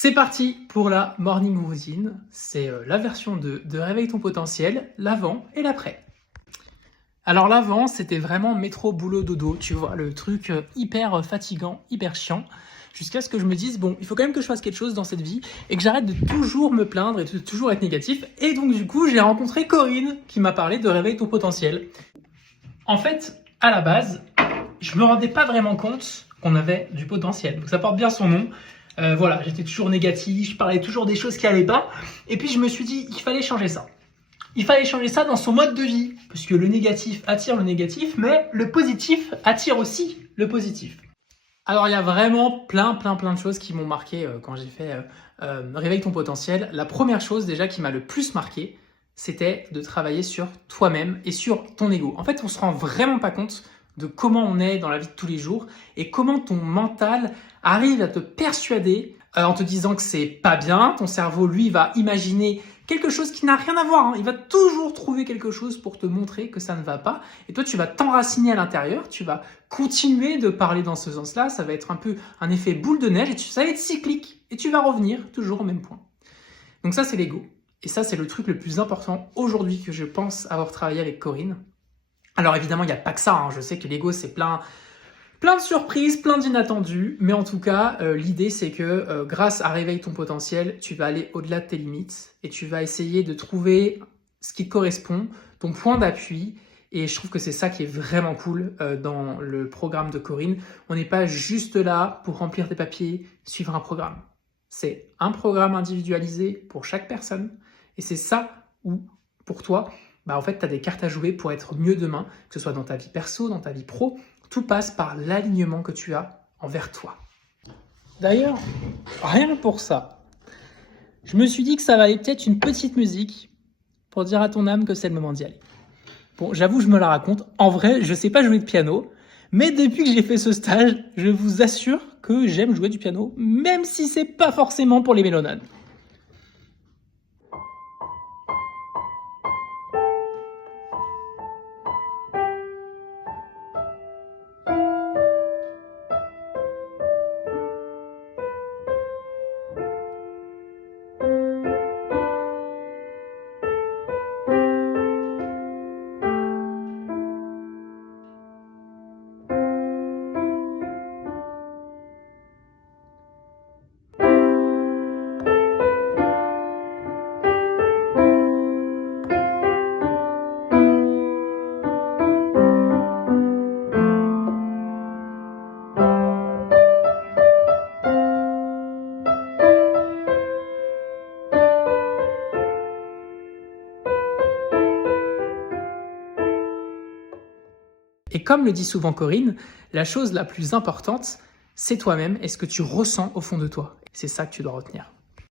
C'est parti pour la morning routine. C'est la version de Réveille ton potentiel, l'avant et l'après. Alors l'avant, c'était vraiment métro, boulot, dodo, tu vois, le truc hyper fatigant, hyper chiant, jusqu'à ce que je me dise, bon, il faut quand même que je fasse quelque chose dans cette vie et que j'arrête de toujours me plaindre et de toujours être négatif. Et donc du coup, j'ai rencontré Corinne qui m'a parlé de Réveille ton potentiel. En fait, à la base, je me rendais pas vraiment compte qu'on avait du potentiel. Donc ça porte bien son nom. Voilà, j'étais toujours négatif, je parlais toujours des choses qui allaient pas. Et puis je me suis dit, il fallait changer ça. Il fallait changer ça dans son mode de vie. Parce que le négatif attire le négatif, mais le positif attire aussi le positif. Alors il y a vraiment plein de choses qui m'ont marqué quand j'ai fait Réveille ton potentiel. La première chose déjà qui m'a le plus marqué, c'était de travailler sur toi-même et sur ton ego. En fait, on se rend vraiment pas compte de comment on est dans la vie de tous les jours et comment ton mental arrive à te persuader en te disant que c'est pas bien. Ton cerveau, lui, va imaginer quelque chose qui n'a rien à voir. Il va toujours trouver quelque chose pour te montrer que ça ne va pas. Et toi, tu vas t'enraciner à l'intérieur, tu vas continuer de parler dans ce sens-là. Ça va être un peu un effet boule de neige et ça va être cyclique. Et tu vas revenir toujours au même point. Donc ça, c'est l'ego. Et ça, c'est le truc le plus important aujourd'hui que je pense avoir travaillé avec Corinne. Alors évidemment, il n'y a pas que ça. Je sais que l'ego, c'est plein de surprises, plein d'inattendus. Mais en tout cas, l'idée, c'est que grâce à Réveille ton potentiel, tu vas aller au-delà de tes limites et tu vas essayer de trouver ce qui te correspond, ton point d'appui. Et je trouve que c'est ça qui est vraiment cool dans le programme de Corinne. On n'est pas juste là pour remplir des papiers, suivre un programme. C'est un programme individualisé pour chaque personne. Et c'est ça où, pour toi, en fait, tu as des cartes à jouer pour être mieux demain, que ce soit dans ta vie perso, dans ta vie pro. Tout passe par l'alignement que tu as envers toi. D'ailleurs, rien que pour ça, je me suis dit que ça valait peut-être une petite musique pour dire à ton âme que c'est le moment d'y aller. Bon, j'avoue, je me la raconte. En vrai, je ne sais pas jouer de piano, mais depuis que j'ai fait ce stage, je vous assure que j'aime jouer du piano, même si c'est pas forcément pour les mélomanes. Et comme le dit souvent Corinne, la chose la plus importante, c'est toi-même et ce que tu ressens au fond de toi. C'est ça que tu dois retenir.